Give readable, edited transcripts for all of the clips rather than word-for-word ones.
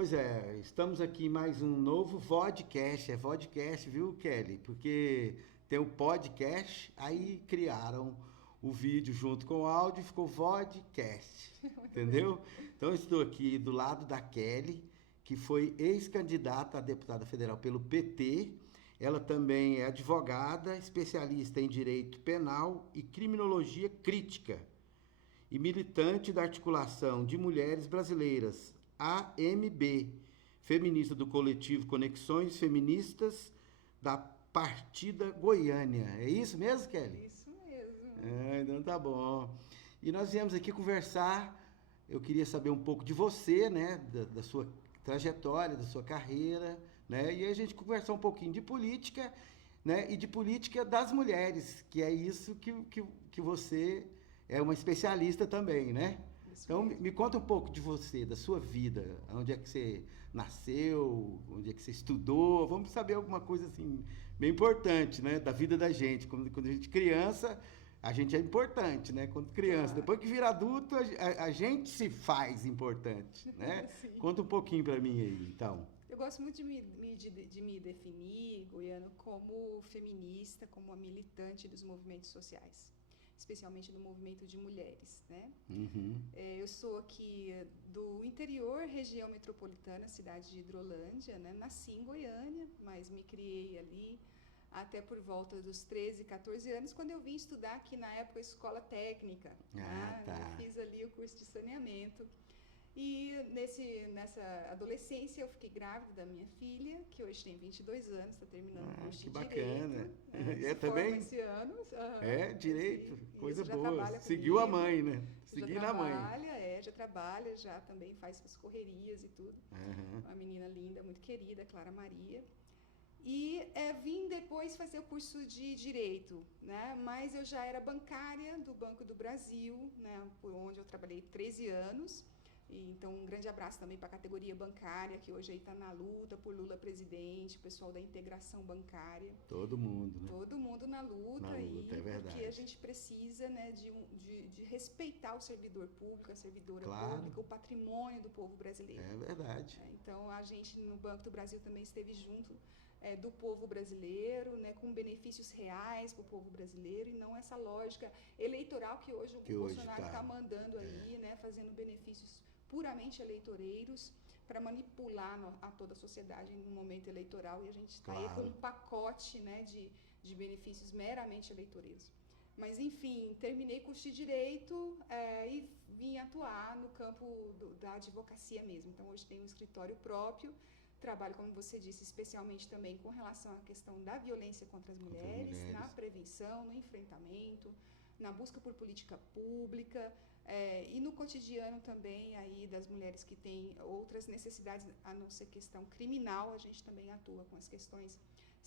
Pois é, estamos aqui em mais um novo vodcast. É vodcast, viu, Kelly? Porque tem o podcast, aí criaram o vídeo junto com o áudio e ficou vodcast, Muito bem. entendeu? Então eu estou aqui do lado da Kelly, que foi ex-candidata a deputada federal pelo PT. Ela também é advogada, especialista em direito penal e criminologia crítica e militante da Articulação de Mulheres Brasileiras, AMB, feminista do coletivo Conexões Feministas da Partida Goiânia. É isso mesmo, Kelly? Isso mesmo. Então tá bom. E nós viemos aqui conversar. Eu queria saber um pouco de você, né, da sua trajetória, da sua carreira, né, e a gente conversar um pouquinho de política, né, e de política das mulheres, que é isso que você é uma especialista também, né? Isso Então mesmo. me conta um pouco de você, da sua vida, onde é que você nasceu, onde é que você estudou, vamos saber alguma coisa assim bem importante, né, da vida da gente. Quando a gente é criança, a gente é importante, né? Quando criança, Claro. depois que vira adulto, a gente se faz importante, né? Sim. Conta um pouquinho para mim aí, então. Eu gosto muito de me definir, Goiano, como feminista, como uma militante dos movimentos sociais, especialmente do movimento de mulheres, né? Uhum. Eu sou aqui do interior, região metropolitana, cidade de Hidrolândia, né? Nasci em Goiânia, mas me criei ali até por volta dos 13, 14 anos, quando eu vim estudar aqui na época escola técnica, Ah, né? Eu tá. fiz ali o curso de saneamento. E nessa adolescência eu fiquei grávida da minha filha, que hoje tem 22 anos, está terminando o Ah, curso que de bacana. Direito, né? É Se forma também? esse ano. É, direito, coisa Isso, já boa. trabalha Seguiu a comigo, mãe, né? Seguindo a mãe. já trabalha, já também faz as correrias e tudo. Aham. Uma menina linda, muito querida, Clara Maria. E vim depois fazer o curso de Direito, né? Mas eu já era bancária do Banco do Brasil, né? Por onde eu trabalhei 13 anos. E, então, um grande abraço também para a categoria bancária, que hoje está na luta por Lula presidente, o pessoal da integração bancária. Todo mundo, né? Todo mundo na Na luta luta, é aí, porque a verdade. gente precisa, né, de respeitar o servidor público, a servidora Claro, pública, o patrimônio do povo brasileiro. é verdade. Então, a gente no Banco do Brasil também esteve junto do povo brasileiro, né, com benefícios reais para o povo brasileiro e não essa lógica eleitoral que hoje o Que hoje Bolsonaro está tá. mandando aí, né, fazendo benefícios puramente eleitoreiros para manipular a toda a sociedade no momento eleitoral, e a gente está aí com um Claro. pacote, né, de benefícios meramente eleitoreiros. Mas, enfim, terminei curso de Direito e vim atuar no campo da advocacia mesmo. Então, hoje tenho um escritório próprio, trabalho, como você disse, especialmente também com relação à questão da violência contra as Contra as mulheres, na mulheres. prevenção, no enfrentamento, na busca por política pública e no cotidiano também aí das mulheres que têm outras necessidades, a não ser questão criminal, a gente também atua com as questões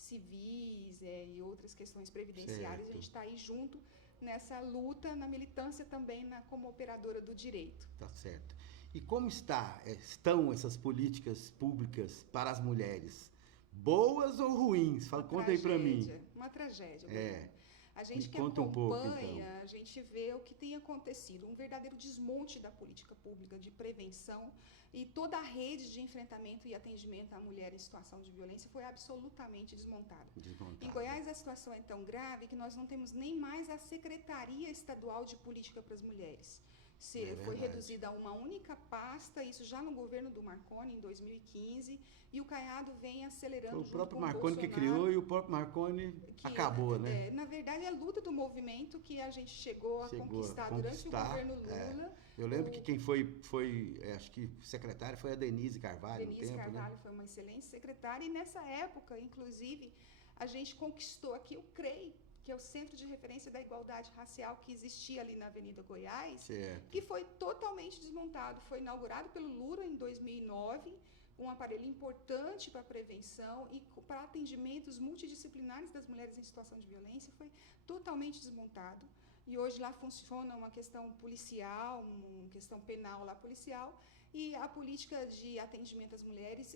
civis e outras questões previdenciárias. A gente Certo. está aí junto nessa luta, na militância também como operadora do direito. Tá certo. E como estão essas políticas públicas para as mulheres? Boas ou ruins? Conta aí para mim. Uma tragédia, É, Goiânia. A me gente que conta um pouco então. acompanha, a gente vê o que tem acontecido, um verdadeiro desmonte da política pública de prevenção, e toda a rede de enfrentamento e atendimento à mulher em situação de violência foi absolutamente desmontada. Em Desmontada. Goiás a situação é tão grave que nós não temos nem mais a Secretaria Estadual de Política para as Mulheres. É Foi verdade. reduzida a uma única pasta, isso já no governo do Marconi, em 2015, e o Caiado vem Foi acelerando o junto próprio com o Marconi que criou Bolsonaro, e o próprio Marconi que acabou, né? na verdade é a luta do movimento que a gente chegou a Chegou a conquistar durante o governo conquistar. Lula. Eu lembro que O quem foi acho que secretária foi a Denise Carvalho, no Denise tempo, né? Carvalho foi uma excelente secretária, e nessa época, inclusive, a gente conquistou aqui o CREI, que é o Centro de Referência da Igualdade Racial, que existia ali na Avenida Goiás, Certo. que foi totalmente desmontado. Foi inaugurado pelo Lula em 2009, um aparelho importante para prevenção e para atendimentos multidisciplinares das mulheres em situação de violência, foi totalmente desmontado. E hoje lá funciona uma questão policial, uma questão penal lá policial, e a política de atendimento às mulheres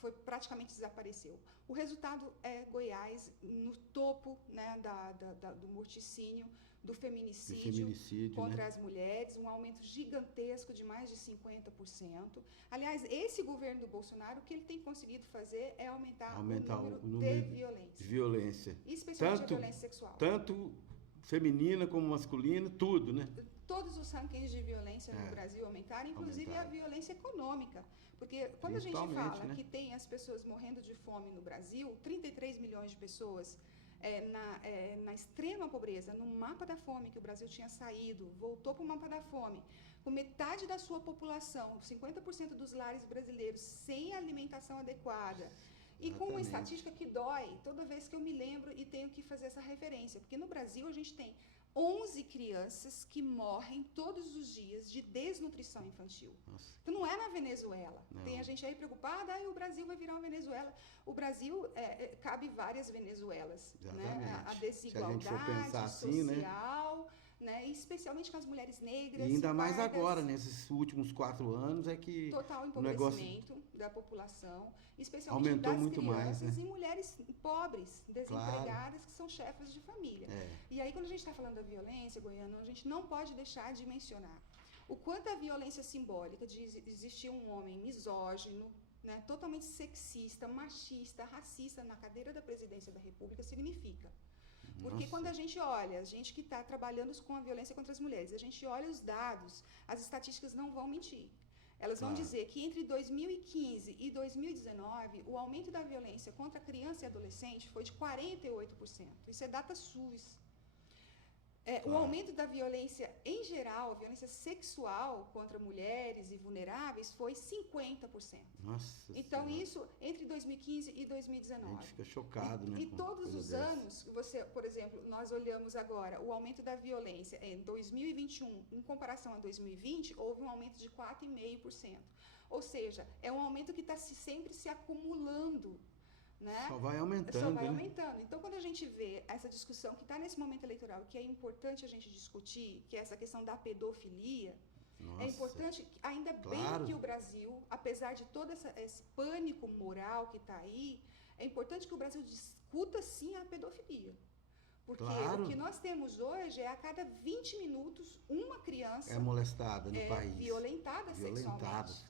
foi praticamente desapareceu. O resultado é Goiás no topo, né, do morticínio, do feminicídio, feminicídio, contra né? as mulheres, um aumento gigantesco de mais de 50%. Aliás, esse governo do Bolsonaro, o que ele tem conseguido fazer é aumentar o número de violência. De violência. Especialmente a violência sexual. Tanto feminina como masculina, tudo, né? Todos os rankings de violência no Brasil aumentaram, inclusive a violência econômica. Porque quando a gente fala, né, que tem as pessoas morrendo de fome no Brasil, 33 milhões de pessoas na extrema pobreza, no mapa da fome que o Brasil tinha saído, voltou para o mapa da fome, com metade da sua população, 50% dos lares brasileiros sem alimentação adequada. E com uma estatística que dói toda vez que eu me lembro e tenho que fazer essa referência. Porque no Brasil a gente tem 11 crianças que morrem todos os dias de desnutrição infantil. Nossa. Então não é na Venezuela. Não. Tem a gente aí preocupada, o Brasil vai virar uma Venezuela. O Brasil, cabe várias Venezuelas. Né? A desigualdade se a gente for pensar assim, social, né? Especialmente com as mulheres negras. E ainda mais pardas, agora, nesses últimos 4 anos, é que total empobrecimento da população, especialmente aumentou das muito crianças mais, né? e mulheres pobres, desempregadas, que são chefes de família. E aí, quando a gente está falando da violência, Goiano, a gente não pode deixar de mencionar o quanto a violência simbólica de existir um homem misógino, né, totalmente sexista, machista, racista na cadeira da presidência da República significa. Porque quando a gente olha, a gente que está trabalhando com a violência contra as mulheres, a gente olha os dados, as estatísticas não vão mentir. Elas vão dizer que entre 2015 e 2019, o aumento da violência contra criança e adolescente foi de 48%. Isso é data SUS. O aumento da violência em geral, a violência sexual contra mulheres e vulneráveis, foi 50%. Nossa então, Senhora. isso entre 2015 e 2019. A gente fica chocado, né? E todos os anos, por exemplo, nós olhamos agora o aumento da violência em 2021, em comparação a 2020, houve um aumento de 4,5%. Ou seja, é um aumento que está sempre se acumulando. Né? Só vai aumentando. Só vai aumentando. Então, quando a gente vê essa discussão que está nesse momento eleitoral, que é importante a gente discutir, que é essa questão da pedofilia, é importante, ainda bem que o Brasil, apesar de todo esse pânico moral que está aí, é importante que o Brasil discuta sim a pedofilia. Porque o que nós temos hoje é a cada 20 minutos uma criança é molestada no país. Violentada sexualmente.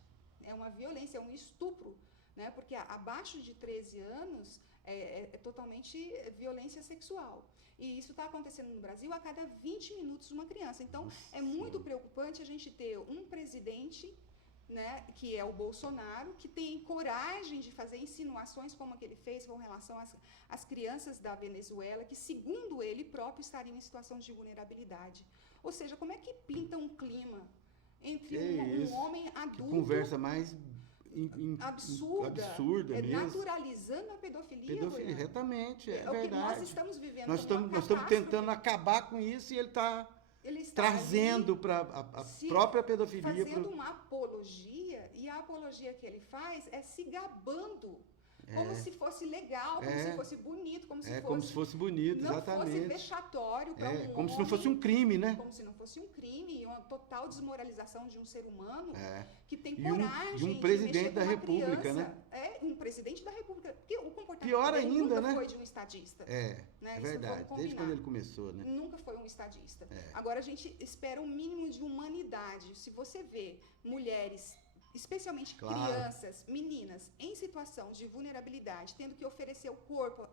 É uma violência, é um estupro. Né? Porque abaixo de 13 anos é totalmente violência sexual. E isso está acontecendo no Brasil a cada 20 minutos uma criança. Então, é muito preocupante a gente ter um presidente, né, que é o Bolsonaro, que tem coragem de fazer insinuações como a que ele fez com relação às crianças da Venezuela, que, segundo ele próprio, estariam em situação de vulnerabilidade. Ou seja, como é que pinta um clima entre um homem adulto... Que conversa mais... absurda mesmo. Naturalizando a pedofilia. Exatamente, é o verdade. que nós estamos vivendo. Nós estamos tentando acabar com isso e ele está trazendo para a própria pedofilia. Fazendo uma apologia, e a apologia que ele faz é se gabando. Como se fosse legal, como se fosse bonito, como se fosse bonito, não exatamente. Fosse vexatório para um como homem, se não fosse um crime, né? Como se não fosse um crime, uma total desmoralização de um ser humano que tem e coragem um presidente de da República, criança, né? Um presidente da República. Porque o comportamento Pior dele ainda, nunca né? foi de um estadista. Né? É verdade, desde quando ele começou, né? Nunca foi um estadista. Agora a gente espera um mínimo de humanidade. Se você vê mulheres, especialmente crianças, meninas, em situação de vulnerabilidade, tendo que oferecer o corpo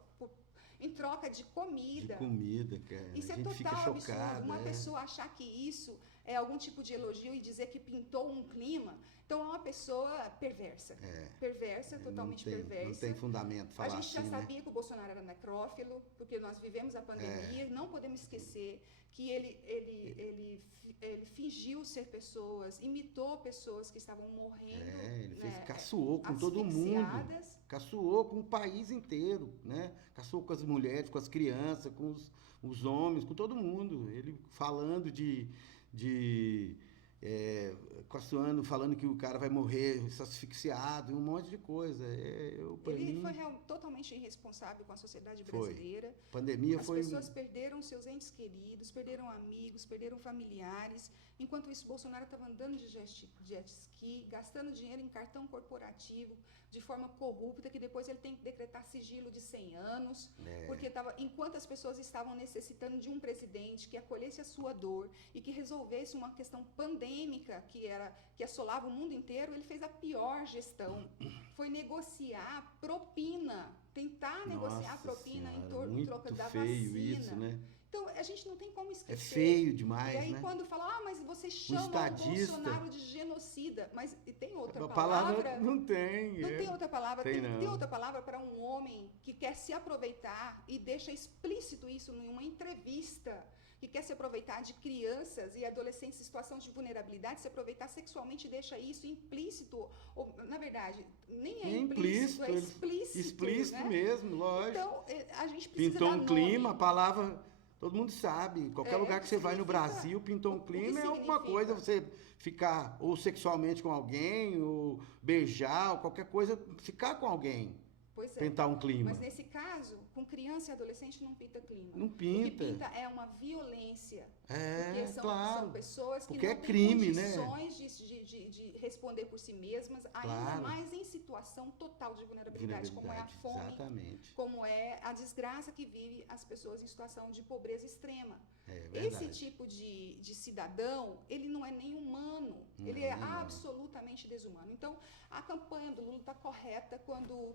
em troca de comida. De comida, cara. Isso é total absurdo. Uma pessoa achar que isso é algum tipo de elogio e dizer que pintou um clima, então é uma pessoa perversa. Perversa, totalmente perversa. Não tem fundamento falar assim, a gente já sabia que o Bolsonaro era necrófilo, porque nós vivemos a pandemia, não podemos esquecer que ele fingiu ser pessoas, imitou pessoas que estavam morrendo. Ele caçoou com todo mundo. Caçoou com o país inteiro, né? Caçoou com as mulheres, com as crianças, com os homens, com todo mundo. Ele falando caçoando, falando que o cara vai morrer asfixiado, um monte de coisa. Ele foi totalmente irresponsável com a sociedade brasileira. Pandemia As pessoas perderam seus entes queridos, perderam amigos, perderam familiares, Enquanto isso, Bolsonaro estava andando de jet ski, gastando dinheiro em cartão corporativo, de forma corrupta, que depois ele tem que decretar sigilo de 100 anos, porque enquanto as pessoas estavam necessitando de um presidente que acolhesse a sua dor e que resolvesse uma questão pandêmica que assolava o mundo inteiro, ele fez a pior gestão. Foi negociar propina, tentar negociar a propina em troca da vacina. Muito feio isso, né? Então, a gente não tem como esquecer. É feio demais, e aí, né? quando fala, mas você chama o Bolsonaro de genocida, mas tem outra palavra? Não tem. Não tem outra palavra. Tem outra não. palavra para um homem que quer se aproveitar e deixa explícito isso em uma entrevista, que quer se aproveitar de crianças e adolescentes em situação de vulnerabilidade, se aproveitar sexualmente e deixa isso implícito. Ou, na verdade, nem é implícito, é explícito. Explícito, né? Mesmo, lógico. Então, a gente precisa pintou dar um clima, nome. A palavra... Todo mundo sabe, qualquer lugar que você vai no Brasil, pintou um clima, é alguma coisa, você ficar ou sexualmente com alguém, ou beijar, ou qualquer coisa, ficar com alguém. Pois é. Pintar um clima. Mas nesse caso, com criança e adolescente não pinta clima. Não pinta. O que pinta é uma violência. Porque são pessoas que porque não é crime, têm condições de responder por si mesmas, ainda mais em situação total de vulnerabilidade, como é a fome, exatamente. Como é a desgraça que vive as pessoas em situação de pobreza extrema. Verdade. Esse tipo de cidadão, ele não é nem humano, ele é absolutamente desumano. Então, a campanha do Lula está correta quando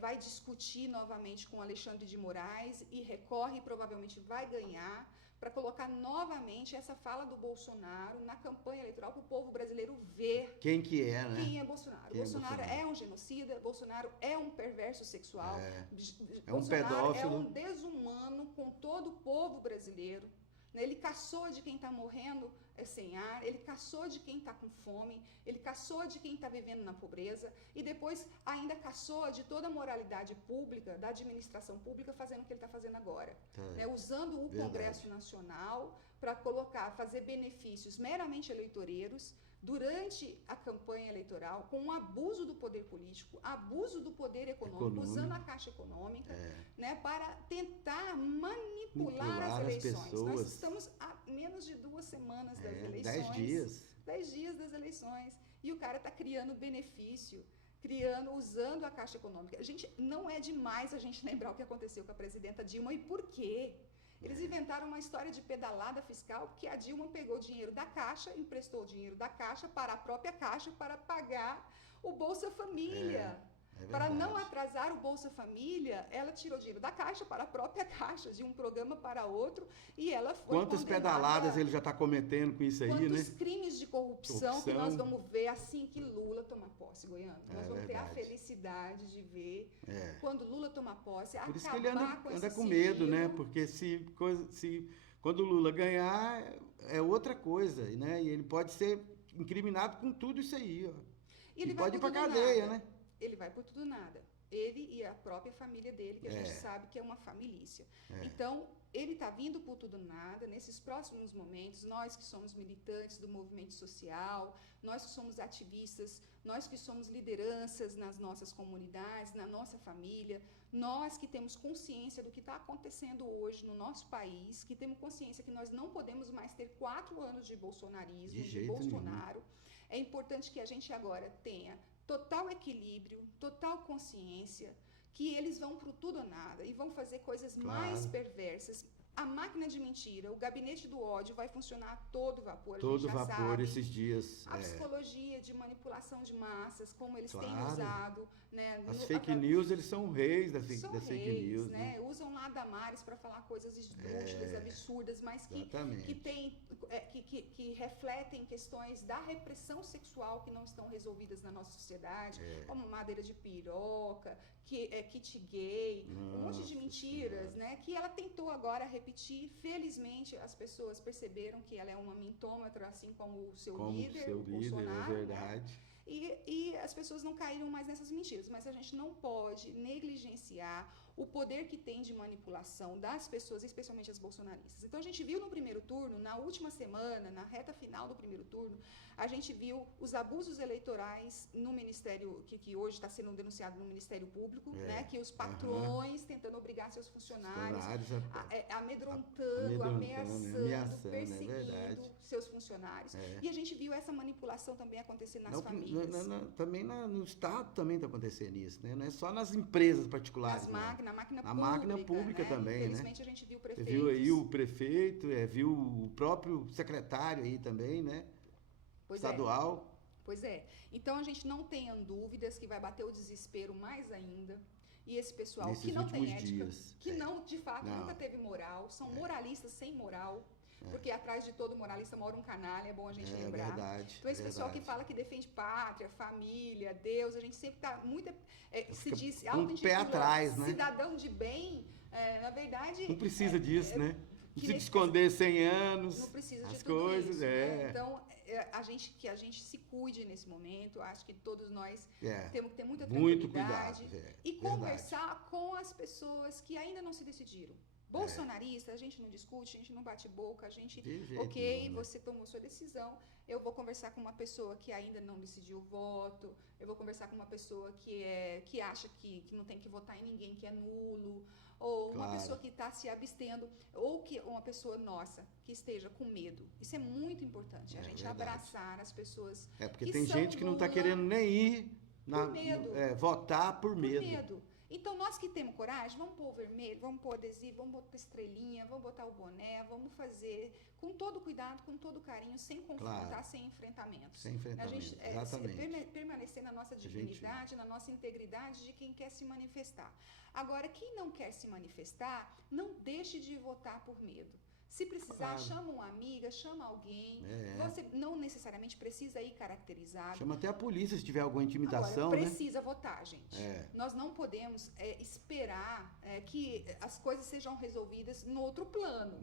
vai discutir novamente com Alexandre de Moraes e recorre e provavelmente vai ganhar, para colocar novamente essa fala do Bolsonaro na campanha eleitoral para o povo brasileiro ver quem que é, né? Quem é Bolsonaro. Bolsonaro é um genocida, Bolsonaro é um perverso sexual, é um pedófilo, é um desumano com todo o povo brasileiro. Ele caçou de quem está morrendo sem ar, ele caçou de quem está com fome, ele caçou de quem está vivendo na pobreza e depois ainda caçou de toda a moralidade pública, da administração pública, fazendo o que ele está fazendo agora. Usando o Congresso Nacional para fazer benefícios meramente eleitoreiros durante a campanha eleitoral, com um abuso do poder político, abuso do poder econômico. Usando a Caixa Econômica, para tentar manipular as eleições. Nós estamos a menos de 2 semanas das eleições. 10 dias. 10 dias das eleições. E o cara está criando benefício, usando a Caixa Econômica. Não é demais a gente lembrar o que aconteceu com a presidenta Dilma e por quê. Eles inventaram uma história de pedalada fiscal, porque a Dilma pegou dinheiro da Caixa, emprestou dinheiro da Caixa para a própria Caixa para pagar o Bolsa Família. Para não atrasar o Bolsa Família, ela tirou dinheiro da Caixa para a própria Caixa, de um programa para outro, e ela foi Quantas pedaladas ele já está cometendo com isso aí, né? Quantos crimes de corrupção que nós vamos ver assim que Lula tomar posse, Goiano. Nós vamos ter a felicidade de ver quando Lula tomar posse, por isso que ele anda com medo, né? Porque quando o Lula ganhar, é outra coisa, né? E ele pode ser incriminado com tudo isso aí, ó. Ele pode ir para cadeia, né? Ele vai por tudo nada. Ele e a própria família dele, que a gente sabe que é uma familícia. Então, ele está vindo por tudo nada. Nesses próximos momentos, nós que somos militantes do movimento social, nós que somos ativistas, nós que somos lideranças nas nossas comunidades, na nossa família, nós que temos consciência do que está acontecendo hoje no nosso país, que temos consciência que nós não podemos mais ter 4 anos de bolsonarismo, de Bolsonaro. É importante que a gente agora tenha total equilíbrio, total consciência, que eles vão pro tudo ou nada e vão fazer coisas mais perversas. A máquina de mentira, o gabinete do ódio vai funcionar a todo vapor. Todo vapor esses dias. A psicologia de manipulação de massas, como eles têm usado. Né, as fake news, eles são reis das fake news. Né? Usam lá Damares para falar coisas esdrúxulas, absurdas, mas que refletem questões da repressão sexual que não estão resolvidas na nossa sociedade, como madeira de piroca, kit gay, um monte de mentiras, né? Que ela tentou agora repetir. Felizmente, as pessoas perceberam que ela é uma mintômatra, assim como o seu líder, o Bolsonaro. É verdade. Né? E as pessoas não caíram mais nessas mentiras. Mas a gente não pode negligenciar o poder que tem de manipulação das pessoas, especialmente as bolsonaristas. Então a gente viu no primeiro turno, na última semana, na reta final do primeiro turno, a gente viu os abusos eleitorais no Ministério, que hoje está sendo denunciado no Ministério Público, né, que os patrões tentando obrigar seus funcionários, amedrontando, ameaçando, perseguindo seus funcionários. E a gente viu essa manipulação também acontecer nas famílias. Também no Estado também está acontecendo isso, né? Não é só nas empresas particulares. Na máquina pública, né? Também, infelizmente, né? A gente viu prefeitos. Você viu aí o prefeito, viu o próprio secretário aí também, né? Estadual. Pois é. Então a gente não tenha dúvidas que vai bater o desespero mais ainda. E esse pessoal que não tem ética, que não, de fato, nunca teve moral, são moralistas sem moral. Porque atrás de todo moralista mora um canalha, é bom a gente lembrar. Verdade, então esse pessoal que fala que defende pátria, família, Deus, a gente sempre está muito... se diz, pé atrás, né? Cidadão de bem, na verdade... Não precisa disso, né? Não precisa esconder 100 anos, não precisa de as tudo coisas, isso, né? Então, que a gente se cuide nesse momento, acho que todos nós temos que ter muita tranquilidade e conversar com as pessoas que ainda não se decidiram. Bolsonarista, a gente não discute, a gente não bate boca, a gente, você tomou sua decisão, eu vou conversar com uma pessoa que ainda não decidiu o voto, eu vou conversar com uma pessoa que acha que não tem que votar em ninguém, que é nulo, ou uma pessoa que está se abstendo, ou que uma pessoa nossa que esteja com medo. Isso é muito importante, a gente abraçar as pessoas. Porque tem gente que não está querendo nem ir votar por medo. Então, nós que temos coragem, vamos pôr o vermelho, vamos pôr o adesivo, vamos botar estrelinha, vamos botar o boné, vamos fazer com todo cuidado, com todo carinho, sem confrontar, sem enfrentamento. Sem enfrentamento, exatamente. Permanecer na nossa dignidade, na nossa integridade de quem quer se manifestar. Agora, quem não quer se manifestar, não deixe de votar por medo. Se precisar, chama uma amiga, chama alguém. Você não necessariamente precisa ir caracterizado. Chama até a polícia se tiver alguma intimidação. Agora, precisa votar, gente. Nós não podemos esperar que as coisas sejam resolvidas no outro plano.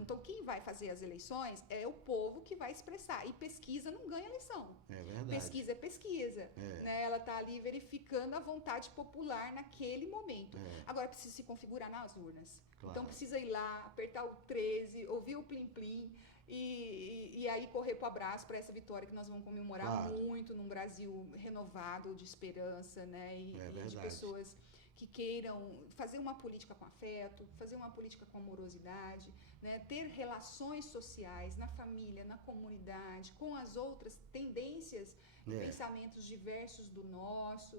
Então, quem vai fazer as eleições é o povo que vai expressar. E pesquisa não ganha eleição. É verdade. Pesquisa é pesquisa. Né? Ela está ali verificando a vontade popular naquele momento. Agora, precisa se configurar nas urnas. Então precisa ir lá, apertar o 13, ouvir o plim-plim e aí correr para o abraço para essa vitória que nós vamos comemorar muito num Brasil renovado, de esperança, né? E de pessoas que queiram fazer uma política com afeto, fazer uma política com amorosidade, né? Ter relações sociais na família, na comunidade, com as outras tendências e pensamentos diversos do nosso.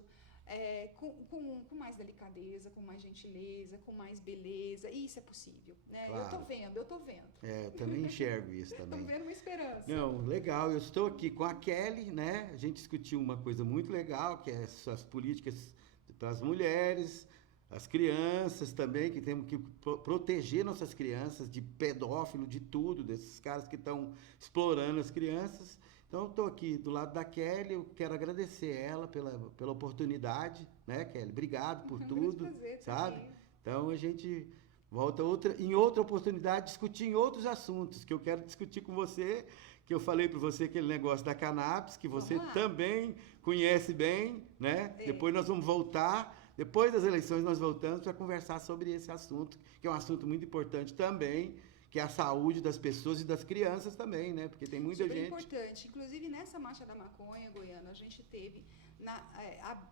Com mais delicadeza, com mais gentileza, com mais beleza, e isso é possível, né? Eu tô vendo. Eu também enxergo isso também. Tô vendo uma esperança. Não, legal, eu estou aqui com a Kelly, né? A gente discutiu uma coisa muito legal, que é as políticas para as mulheres, as crianças também, que temos que proteger nossas crianças de pedófilo, de tudo, desses caras que estão explorando as crianças. Então, eu estou aqui do lado da Kelly, eu quero agradecer ela pela oportunidade, né, Kelly? Obrigado por tudo, sabe? Então, a gente volta em outra oportunidade, discutir em outros assuntos, que eu quero discutir com você, que eu falei para você aquele negócio da cannabis, que você também conhece bem, né? Depois nós vamos voltar, depois das eleições nós voltamos para conversar sobre esse assunto, que é um assunto muito importante também, que é a saúde das pessoas e das crianças também, né? Porque tem muita gente... Super importante. Inclusive, nessa Marcha da Maconha, Goiano, a gente teve,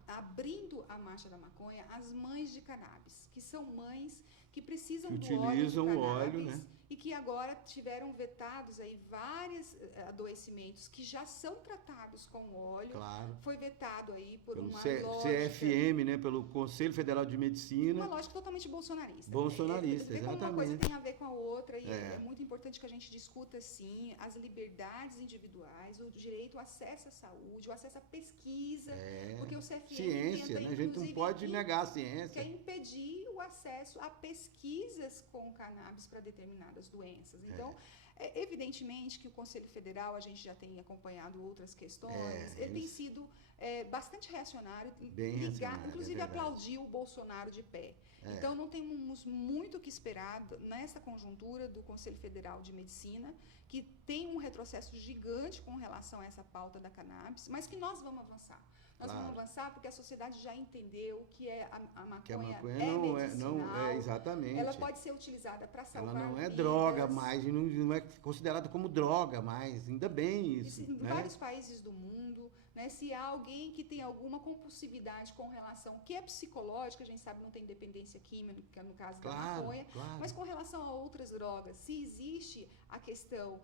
abrindo a Marcha da Maconha, as mães de cannabis, que são mães que precisam do óleo de cannabis, né? E que agora tiveram vetados aí vários adoecimentos que já são tratados com óleo. Foi vetado aí por pelo uma CFM, né? Pelo Conselho Federal de Medicina. Uma lógica totalmente bolsonarista. Bolsonarista, exatamente. Uma coisa tem a ver com a outra e é muito importante que a gente discuta, sim, as liberdades individuais, o direito ao acesso à saúde, o acesso à pesquisa, porque o CFM ciência, tenta, né? A gente não pode negar a ciência. Quer impedir o acesso a pesquisas com cannabis para determinadas doenças. Então, evidentemente que o Conselho Federal, a gente já tem acompanhado outras questões, ele tem sido bastante reacionário, inclusive aplaudiu o Bolsonaro de pé. Então, não temos muito o que esperar nessa conjuntura do Conselho Federal de Medicina, que tem um retrocesso gigante com relação a essa pauta da cannabis, mas que nós vamos avançar. Nós vamos avançar porque a sociedade já entendeu que a Que a maconha maconha é não medicinal. exatamente. Ela pode ser utilizada para salvar Ela não é vidas. droga mais, e não é considerada como droga mais, ainda bem isso, Em né? vários países do mundo, né, se há alguém que tem alguma compulsividade com relação, que é psicológica, a gente sabe não tem dependência química, no caso da maconha, mas com relação a outras drogas, se existe a questão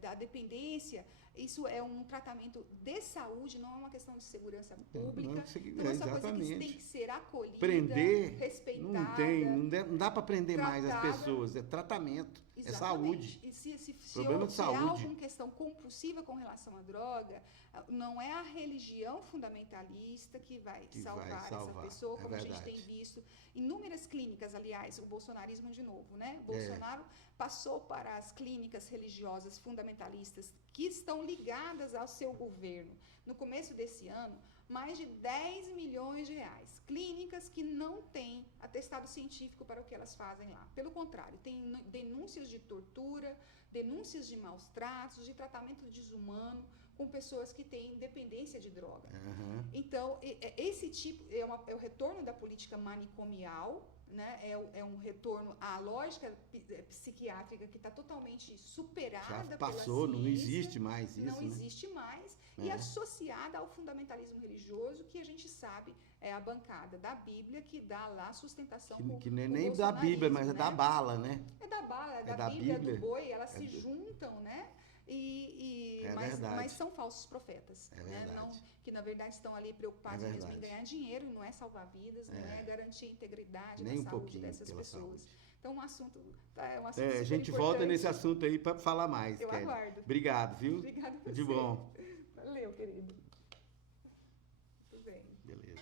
da dependência, isso é um tratamento de saúde, não é uma questão de segurança pública. Então, essa coisa que tem que ser acolhida, prender, respeitada. Não dá para prender mais as tratada. pessoas, é tratamento, Exatamente. é saúde. E se Problema de há saúde. alguma questão compulsiva com relação à droga, não é a religião fundamentalista que vai salvar essa pessoa, como a gente tem visto. Inúmeras clínicas, aliás, o bolsonarismo de novo, né? Bolsonaro passou para as clínicas religiosas fundamentalistas que estão ligadas ao seu governo. No começo desse ano, mais de 10 milhões de reais. Clínicas que não têm atestado científico para o que elas fazem lá. Pelo contrário, tem denúncias de tortura, denúncias de maus tratos, de tratamento desumano com pessoas que têm dependência de droga. Então, esse tipo é o retorno da política manicomial, né? É um retorno à lógica psiquiátrica que está totalmente superada. Já passou, pela ciência, não existe mais isso. Não existe mais. E associada ao fundamentalismo religioso, que a gente sabe é a bancada da Bíblia que dá lá sustentação que não é nem da Bíblia, mas é da bala, né? É da bala, é da Bíblia, do boi, elas se juntam, né? Mas são falsos profetas, né? Que na verdade estão ali preocupados mesmo em ganhar dinheiro, não é salvar vidas, não é garantir a integridade da saúde dessas pessoas. Saúde. Então um assunto a gente volta nesse assunto aí para falar mais. Eu aguardo. Obrigado, viu? Obrigada por De bom. Valeu, querido. Tudo bem. Beleza.